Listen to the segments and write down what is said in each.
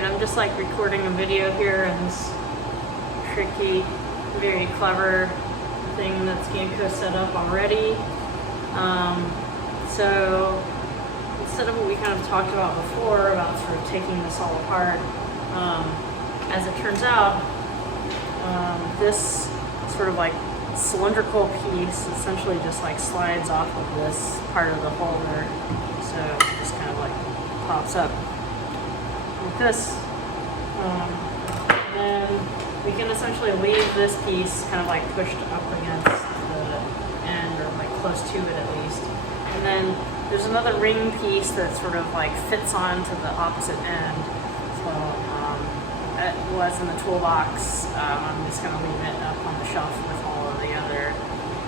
Alright, I'm just like recording a video here in this tricky, very clever thing that Scanco set up already. So instead of what we kind of talked about before, about sort of taking this all apart, as it turns out, this sort of like cylindrical piece essentially just like slides off of this part of the holder, so it just kind of like pops up like this. Then we can essentially leave this piece kind of like pushed up against the end, or like close to it at least. And then there's another ring piece that sort of like fits onto the opposite end. So it was in the toolbox. I'm just gonna leave it up on the shelf with all of the other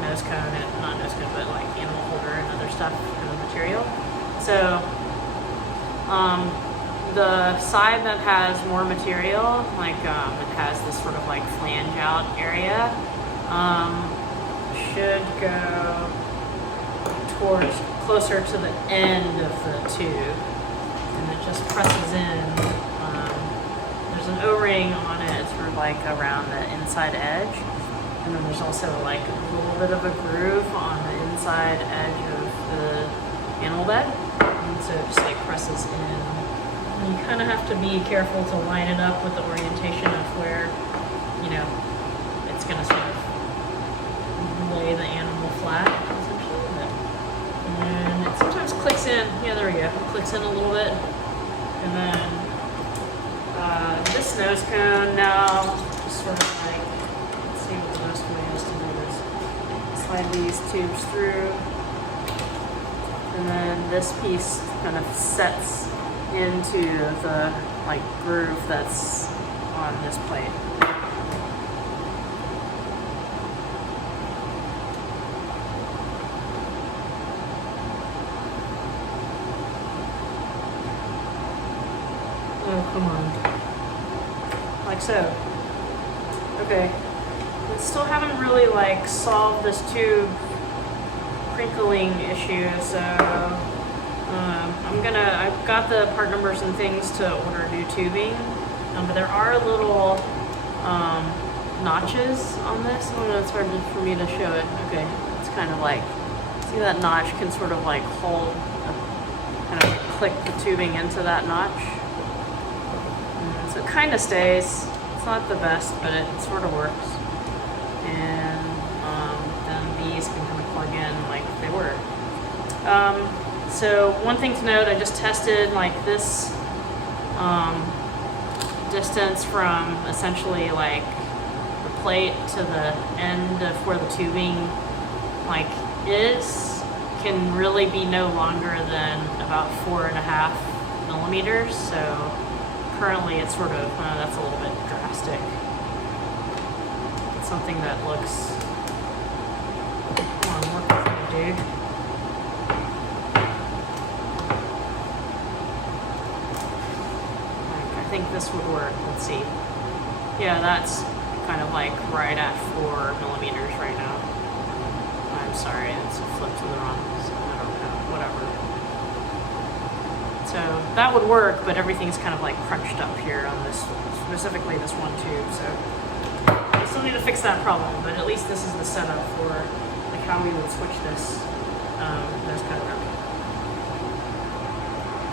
nose cone, and not nose cone, but like animal holder and other stuff kind of material. So the side that has more material, like it has this sort of like flange out area, should go towards closer to the end of the tube, and it just presses in. There's an O-ring on it, sort of like around the inside edge, and then there's also like a little bit of a groove on the inside edge of the animal bed, and so it just like presses in. And you kind of have to be careful to line it up with the orientation of where, you know, it's going to sort of lay the animal flat, essentially. And it sometimes clicks in. Yeah, there we go. It clicks in a little bit. And then this nose cone now, just sort of like, let's see what the best way is to do this. Slide these tubes through. And then this piece kind of sets into the like groove that's on this plate. Oh, come on. Like so. Okay. We still haven't really like solved this tube crinkling issue, so I've got the part numbers and things to order new tubing, but there are little notches on this. Oh no, it's hard for me to show it. Okay, it's kind of like, see that notch can sort of like hold, kind of like click the tubing into that notch. And so it kind of stays. It's not the best, but it sort of works. And then these can kind of plug in like they were. So one thing to note, I just tested like this distance from essentially like the plate to the end of where the tubing like is, can really be no longer than about 4.5 millimeters. So currently it's sort of, that's a little bit drastic. It's something that looks, come on, work with me, dude. I think this would work. Let's see. Yeah, that's kind of like right at 4 millimeters right now. I'm sorry, it's flipped to the wrong, so I don't know, whatever. So that would work, but everything's kind of like crunched up here on this, specifically this one tube. So we still need to fix that problem, but at least this is the setup for like how we would switch this, those kind of